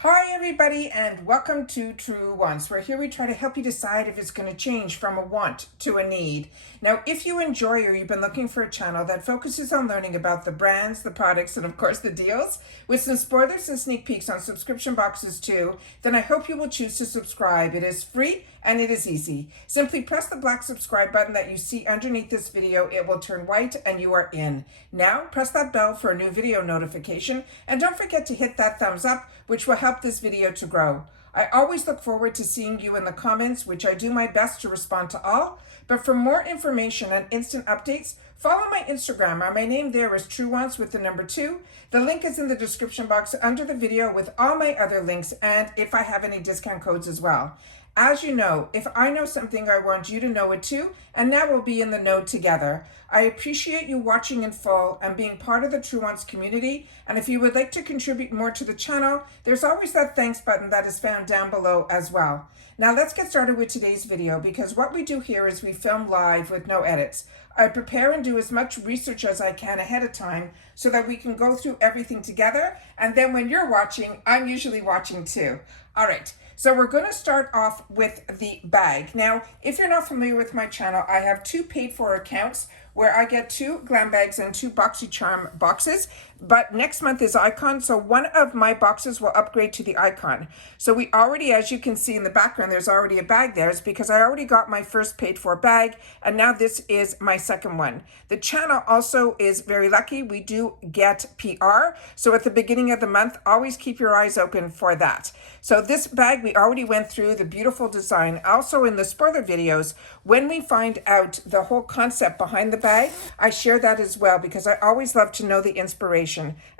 Hi everybody and welcome to Truewants, where here we try to help you decide if it's going to change from a want to a need. Now, if you enjoy or you've been looking for a channel that focuses on learning about the brands, the products, and of course the deals, with some spoilers and sneak peeks on subscription boxes too, then I hope you will choose to subscribe. It is free and it is easy. Simply press the black subscribe button that you see underneath this video. It will turn white and you are in. Now, press that bell for a new video notification and don't forget to hit that thumbs up, which will help this video to grow. I always look forward to seeing you in the comments, which I do my best to respond to all. But for more information and instant updates, follow my Instagram. My name there is Truewants with the number 2. The link is in the description box under the video with all my other links and if I have any discount codes as well. As you know, if I know something, I want you to know it too, and now we'll be in the know together. I appreciate you watching in full and being part of the Truewants community, and if you would like to contribute more to the channel, there's always that thanks button that is found down below as well. Now let's get started with today's video, because what we do here is we film live with no edits. I prepare and do as much research as I can ahead of time so that we can go through everything together, and then when you're watching, I'm usually watching too. All right. So we're going to start off with the bag. Now, if you're not familiar with my channel, I have 2 paid for accounts where I get 2 GlamBags and 2 BoxyCharm boxes. But next month is Icon, so one of my boxes will upgrade to the Icon. So we already, as you can see in the background, there's already a bag there. It's because I already got my first paid for bag, and now this is my second one. The channel also is very lucky. We do get PR, so at the beginning of the month, always keep your eyes open for that. So this bag, we already went through the beautiful design. Also in the spoiler videos, when we find out the whole concept behind the bag, I share that as well because I always love to know the inspiration.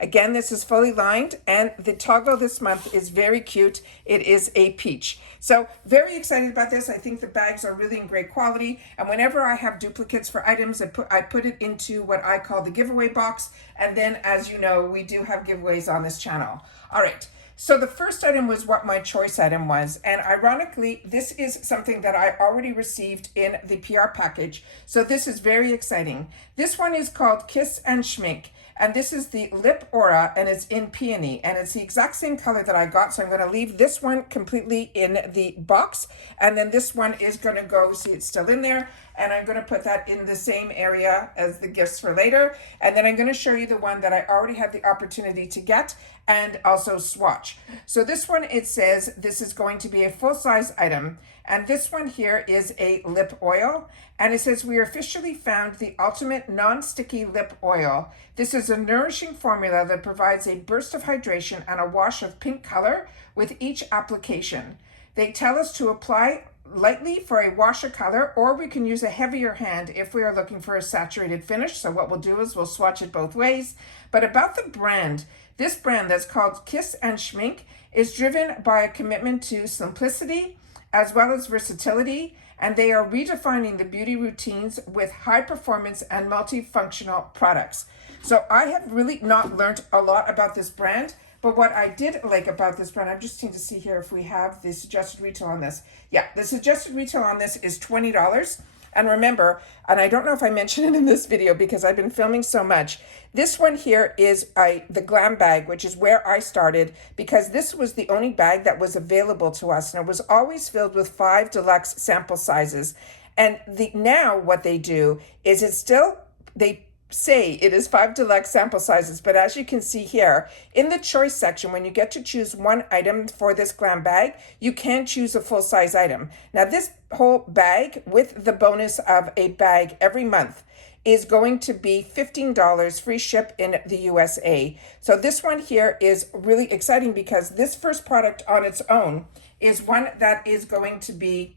Again, this is fully lined and the toggle this month is very cute. It is a peach. So very excited about this. I think the bags are really in great quality. And whenever I have duplicates for items, I put it into what I call the giveaway box. And then, as you know, we do have giveaways on this channel. All right. So the first item was what my choice item was. And ironically, this is something that I already received in the PR package. So this is very exciting. This one is called Kiss and Schmink. And this is the Lip Aura, and it's in peony, and it's the exact same color that I got. So I'm going to leave this one completely in the box, and then this one is going to go, see it's still in there, and I'm going to put that in the same area as the gifts for later. And then I'm going to show you the one that I already had the opportunity to get and also swatch. So this one, it says this is going to be a full-size item. And this one here is a lip oil. And it says we officially found the ultimate non-sticky lip oil. This is a nourishing formula that provides a burst of hydration and a wash of pink color with each application. They tell us to apply lightly for a wash of color, or we can use a heavier hand if we are looking for a saturated finish. So what we'll do is we'll swatch it both ways. But about the brand, this brand that's called Kiss and Schmink is driven by a commitment to simplicity as well as versatility, and they are redefining the beauty routines with high performance and multifunctional products. So I have really not learned a lot about this brand, but what I did like about this brand, I'm just need to see here if we have the suggested retail on this. Yeah, the suggested retail on this is $20. And remember, and I don't know if I mentioned it in this video because I've been filming so much, this one here is the GlamBag, which is where I started because this was the only bag that was available to us. And it was always filled with 5 deluxe sample sizes. And now what they do is they say it is 5 deluxe sample sizes, but as you can see here in the choice section, when you get to choose one item for this GlamBag, you can choose a full-size item. Now this whole bag with the bonus of a bag every month is going to be $15 free ship in the USA. So this one here is really exciting because this first product on its own is one that is going to be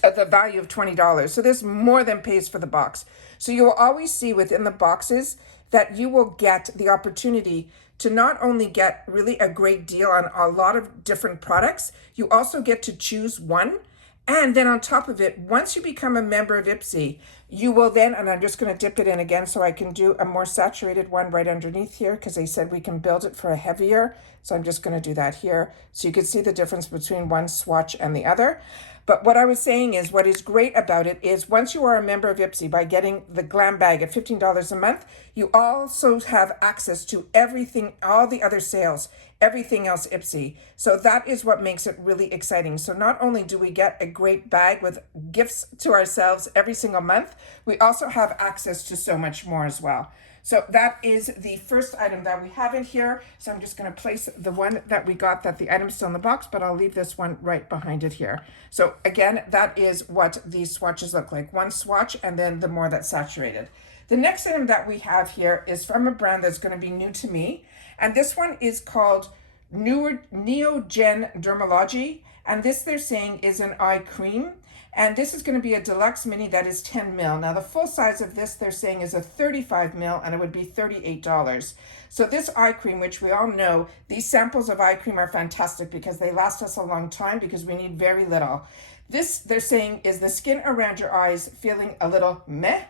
the value of $20. So this more than pays for the box. So you will always see within the boxes that you will get the opportunity to not only get really a great deal on a lot of different products, you also get to choose one. And then on top of it, once you become a member of IPSY, you will then, and I'm just going to dip it in again so I can do a more saturated one right underneath here because they said we can build it for a heavier. So I'm just going to do that here so you can see the difference between one swatch and the other. But what I was saying is what is great about it is once you are a member of IPSY by getting the GlamBag at $15 a month, you also have access to everything, all the other sales. everything else IPSY. So that is what makes it really exciting. So not only do we get a great bag with gifts to ourselves every single month, we also have access to so much more as well. So that is the first item that we have in here. So I'm just going to place the one that we got, that the item's still in the box, but I'll leave this one right behind it here. So again, that is what these swatches look like. One swatch and then the more that's saturated. The next item that we have here is from a brand that's going to be new to me. And this one is called Neogen Dermalogy. And this, they're saying, is an eye cream. And this is going to be a deluxe mini that is 10 mil. Now the full size of this, they're saying, is a 35 mil, and it would be $38. So this eye cream, which we all know, these samples of eye cream are fantastic because they last us a long time because we need very little. This, they're saying, is the skin around your eyes feeling a little meh?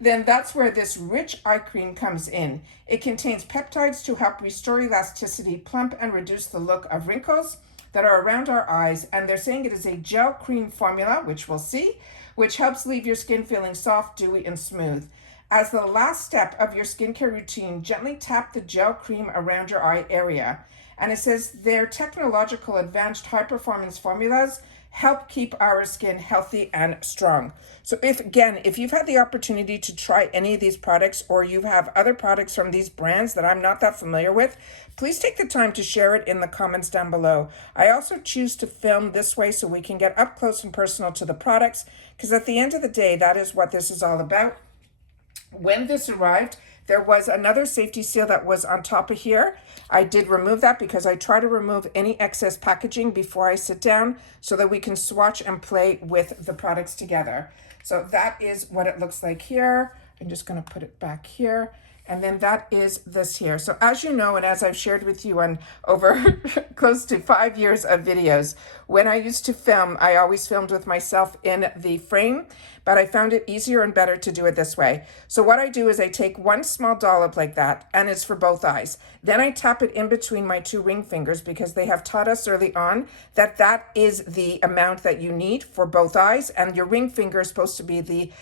Then that's where this rich eye cream comes in. It contains peptides to help restore elasticity, plump, and reduce the look of wrinkles that are around our eyes, and they're saying it is a gel cream formula, which we'll see, which helps leave your skin feeling soft, dewy, and smooth. As the last step of your skincare routine, gently tap the gel cream around your eye area. And it says their technological advanced high-performance formulas help keep our skin healthy and strong. So if you've had the opportunity to try any of these products, or you have other products from these brands that I'm not that familiar with, please take the time to share it in the comments down below. I also choose to film this way so we can get up close and personal to the products, because at the end of the day, that is what this is all about. When this arrived, there was another safety seal that was on top of here. I did remove that because I try to remove any excess packaging before I sit down so that we can swatch and play with the products together. So that is what it looks like here. I'm just going to put it back here. And then that is this here. So as you know, and as I've shared with you on over close to 5 years of videos, when I used to film, I always filmed with myself in the frame, but I found it easier and better to do it this way. So what I do is I take one small dollop like that, and it's for both eyes. Then I tap it in between my two ring fingers because they have taught us early on that that is the amount that you need for both eyes, and your ring finger is supposed to be the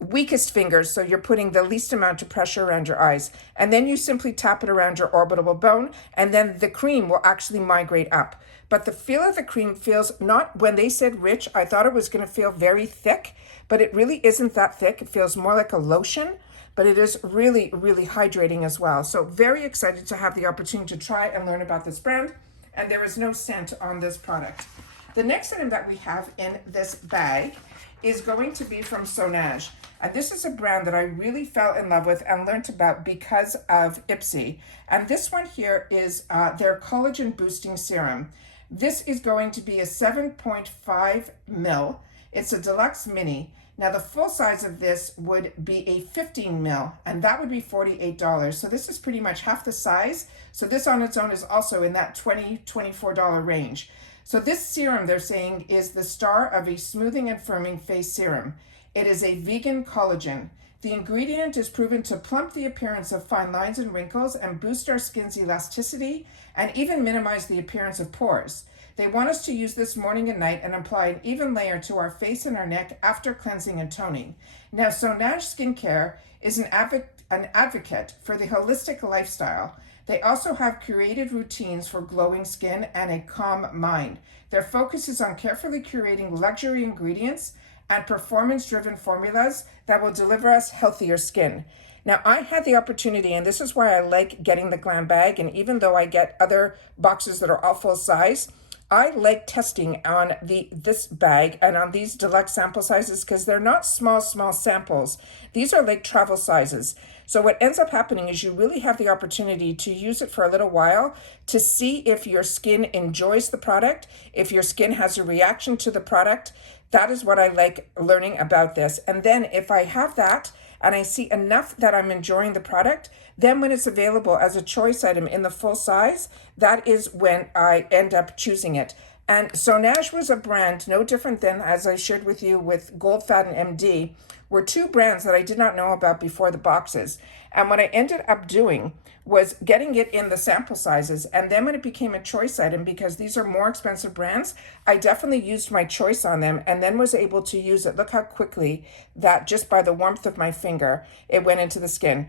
weakest fingers, so you're putting the least amount of pressure around your eyes. And then you simply tap it around your orbital bone, and then the cream will actually migrate up. But the feel of the cream feels not, when they said rich, I thought it was going to feel very thick, but it really isn't that thick. It feels more like a lotion, but it is really, really hydrating as well. So very excited to have the opportunity to try and learn about this brand, and there is no scent on this product. The next item that we have in this bag is going to be from Swatches. And this is a brand that I really fell in love with and learned about because of IPSY. And this one here is their collagen boosting serum. This is going to be a 7.5 mil. It's a deluxe mini. Now the full size of this would be a 15 mil, and that would be $48. So this is pretty much half the size. So this on its own is also in that $20, $24 range. So this serum, they're saying, is the star of a smoothing and firming face serum. It is a vegan collagen. The ingredient is proven to plump the appearance of fine lines and wrinkles and boost our skin's elasticity and even minimize the appearance of pores. They want us to use this morning and night and apply an even layer to our face and our neck after cleansing and toning. Now, Swatches Skincare is an advocate for the holistic lifestyle. They also have curated routines for glowing skin and a calm mind. Their focus is on carefully curating luxury ingredients and performance-driven formulas that will deliver us healthier skin. Now, I had the opportunity, and this is why I like getting the GlamBag, and even though I get other boxes that are all full size, I like testing on this bag and on these deluxe sample sizes because they're not small samples. These are like travel sizes. So what ends up happening is you really have the opportunity to use it for a little while to see if your skin enjoys the product, if your skin has a reaction to the product. That is what I like learning about this. And then if I have that and I see enough that I'm enjoying the product, then when it's available as a choice item in the full size, that is when I end up choosing it. And Swatches was a brand no different than, as I shared with you with Gold Fat and MD, were two brands that I did not know about before the boxes. And what I ended up doing was getting it in the sample sizes. And then when it became a choice item, because these are more expensive brands, I definitely used my choice on them and then was able to use it. Look how quickly that, just by the warmth of my finger, it went into the skin.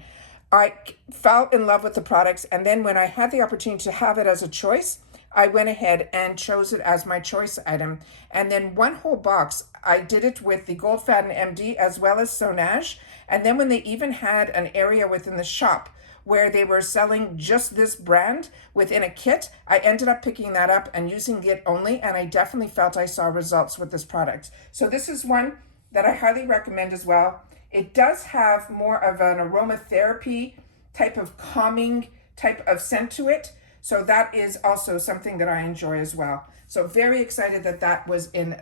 I fell in love with the products, and then when I had the opportunity to have it as a choice, I went ahead and chose it as my choice item. And then one whole box, I did it with the Goldfaden MD as well as Sonage. And then when they even had an area within the shop where they were selling just this brand within a kit, I ended up picking that up and using it only, and I definitely felt I saw results with this product. So this is one that I highly recommend as well. It does have more of an aromatherapy type of calming type of scent to it. So that is also something that I enjoy as well. So very excited that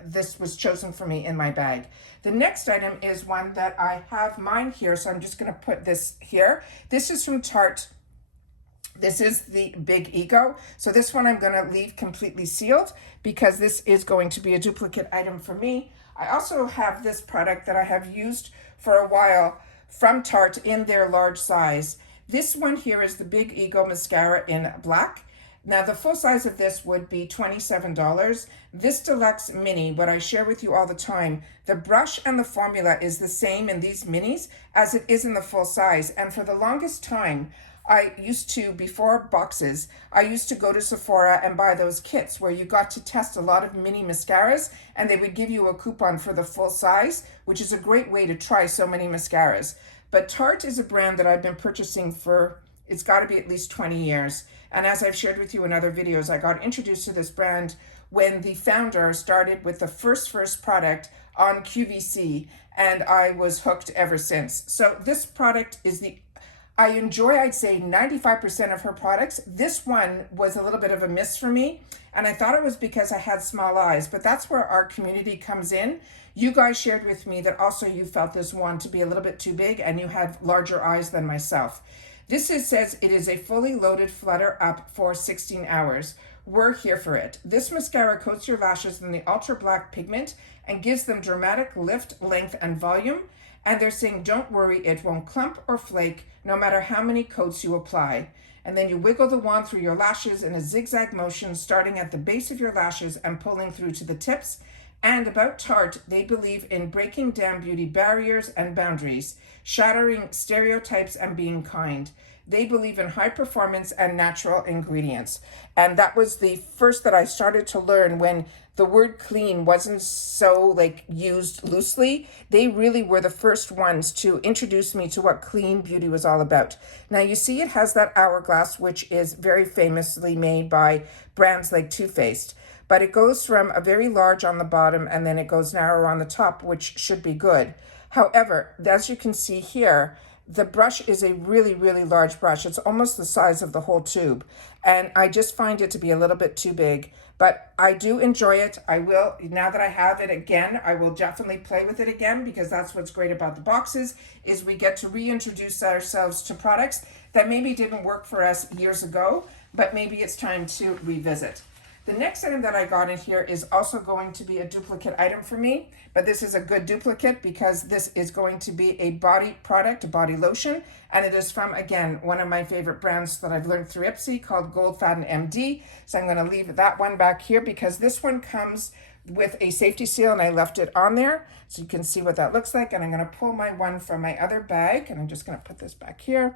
this was chosen for me in my bag. The next item is one that I have mine here. So I'm just gonna put this here. This is from Tarte. This is the Big Ego. So this one I'm gonna leave completely sealed because this is going to be a duplicate item for me. I also have this product that I have used for a while from Tarte in their large size. This one here is the Big Ego Mascara in black. Now the full size of this would be $27. This Deluxe Mini, what I share with you all the time, the brush and the formula is the same in these minis as it is in the full size. And for the longest time, I used to, before boxes, I used to go to Sephora and buy those kits where you got to test a lot of mini mascaras and they would give you a coupon for the full size, which is a great way to try so many mascaras. But Tarte is a brand that I've been purchasing for, it's got to be at least 20 years. And as I've shared with you in other videos, I got introduced to this brand when the founder started with the first product on QVC, and I was hooked ever since. So this product is I enjoy, I'd say 95% of her products. This one was a little bit of a miss for me, and I thought it was because I had small eyes, but that's where our community comes in. You guys shared with me that also you felt this one to be a little bit too big and you had larger eyes than myself. Says it is a fully loaded flutter up for 16 hours. We're here for it. This mascara coats your lashes in the ultra black pigment and gives them dramatic lift, length, and volume. And they're saying, don't worry, it won't clump or flake no matter how many coats you apply. And then you wiggle the wand through your lashes in a zigzag motion, starting at the base of your lashes and pulling through to the tips. And about Tarte, they believe in breaking down beauty barriers and boundaries, shattering stereotypes and being kind. They believe in high performance and natural ingredients. And that was the first that I started to learn when the word clean wasn't so used loosely. They really were the first ones to introduce me to what clean beauty was all about. Now you see it has that hourglass, which is very famously made by brands like Too Faced. But it goes from a very large on the bottom and then it goes narrow on the top, which should be good. However, as you can see here, the brush is a really, really large brush. It's almost the size of the whole tube. And I just find it to be a little bit too big. But I do enjoy it. I will, now that I have it again, I will definitely play with it again because that's what's great about the boxes is we get to reintroduce ourselves to products that maybe didn't work for us years ago, but maybe it's time to revisit. The next item that I got in here is also going to be a duplicate item for me, but this is a good duplicate because this is going to be a body product, a body lotion, and it is from, again, one of my favorite brands that I've learned through IPSY called Goldfaden MD. So I'm going to leave that one back here because this one comes with a safety seal and I left it on there so you can see what that looks like. And I'm going to pull my one from my other bag and I'm just going to put this back here.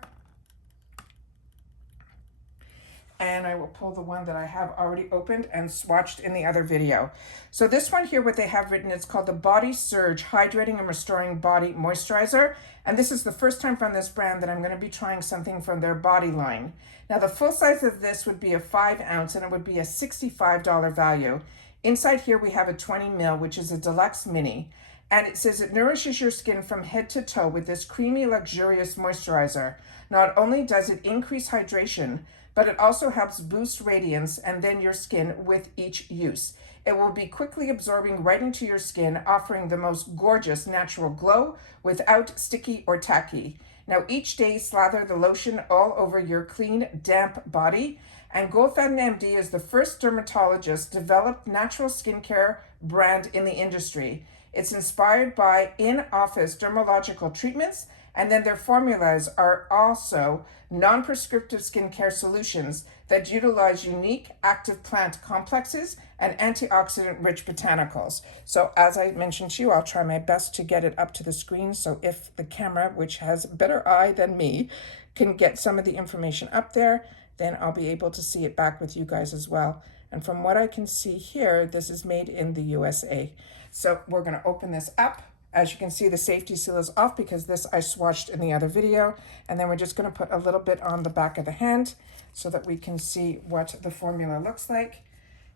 And I will pull the one that I have already opened and swatched in the other video. So this one here, what they have written, it's called the Body Surge Hydrating and Restoring Body Moisturizer. And this is the first time from this brand that I'm going to be trying something from their body line. Now the full size of this would be a 5 ounce and it would be a $65 value. Inside here we have a 20 ml, which is a deluxe mini. And it says it nourishes your skin from head to toe with this creamy, luxurious moisturizer. Not only does it increase hydration, but it also helps boost radiance and then your skin with each use. It will be quickly absorbing right into your skin, offering the most gorgeous natural glow without sticky or tacky. Now each day slather the lotion all over your clean, damp body. And Goldfaden MD is the first dermatologist developed natural skincare brand in the industry. It's inspired by in-office dermatological treatments, and then their formulas are also non-prescriptive skincare solutions that utilize unique active plant complexes and antioxidant-rich botanicals. So as I mentioned to you, I'll try my best to get it up to the screen. So if the camera, which has a better eye than me, can get some of the information up there, then I'll be able to see it back with you guys as well. And from what I can see here, this is made in the USA. So we're going to open this up. As you can see, the safety seal is off because this I swatched in the other video. And then we're just going to put a little bit on the back of the hand so that we can see what the formula looks like.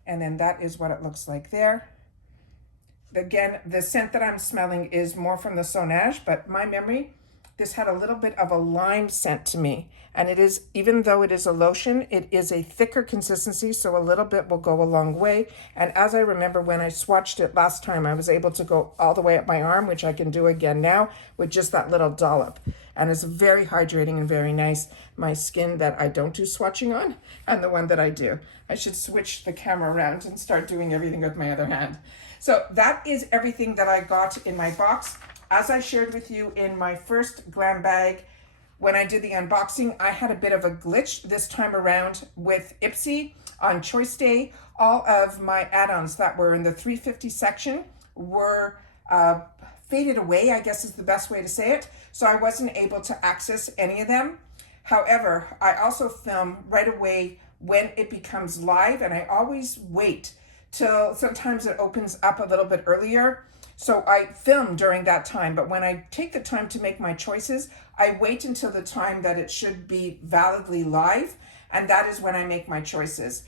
And then that is what it looks like there. Again, the scent that I'm smelling is more from the Sonage, but my memory, this had a little bit of a lime scent to me. And it is, even though it is a lotion, it is a thicker consistency, so a little bit will go a long way. And as I remember when I swatched it last time, I was able to go all the way up my arm, which I can do again now with just that little dollop. And it's very hydrating and very nice. My skin that I don't do swatching on, and the one that I do. I should switch the camera around and start doing everything with my other hand. So that is everything that I got in my box. As I shared with you in my first GlamBag, when I did the unboxing, I had a bit of a glitch this time around with IPSY on Choice Day. All of my add-ons that were in the 350 section were faded away, I guess is the best way to say it. So I wasn't able to access any of them. However, I also film right away when it becomes live, and I always wait till sometimes it opens up a little bit earlier. So I film during that time, but when I take the time to make my choices, I wait until the time that it should be validly live, and that is when I make my choices.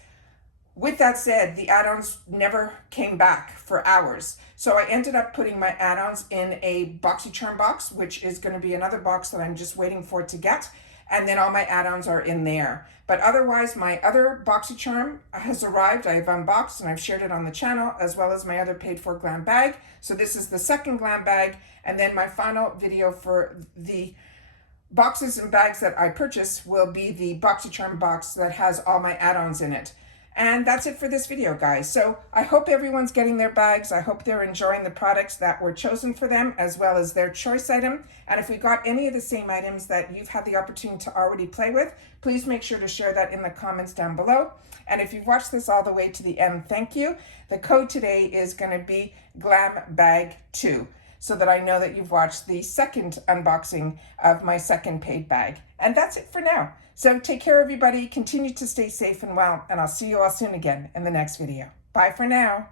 With that said, the add-ons never came back for hours. So I ended up putting my add-ons in a BoxyCharm box, which is going to be another box that I'm just waiting for it to get. And then all my add-ons are in there. But otherwise, my other BoxyCharm has arrived. I have unboxed and I've shared it on the channel, as well as my other paid-for GlamBag. So this is the second GlamBag. And then my final video for the boxes and bags that I purchased will be the BoxyCharm box that has all my add-ons in it. And that's it for this video, guys. So I hope everyone's getting their bags. I hope they're enjoying the products that were chosen for them, as well as their choice item. And if we got any of the same items that you've had the opportunity to already play with, please make sure to share that in the comments down below. And if you've watched this all the way to the end, thank you. The code today is going to be GlamBag2, so that I know that you've watched the second unboxing of my second paid bag. And that's it for now. So take care, everybody. Continue to stay safe and well, and I'll see you all soon again in the next video. Bye for now.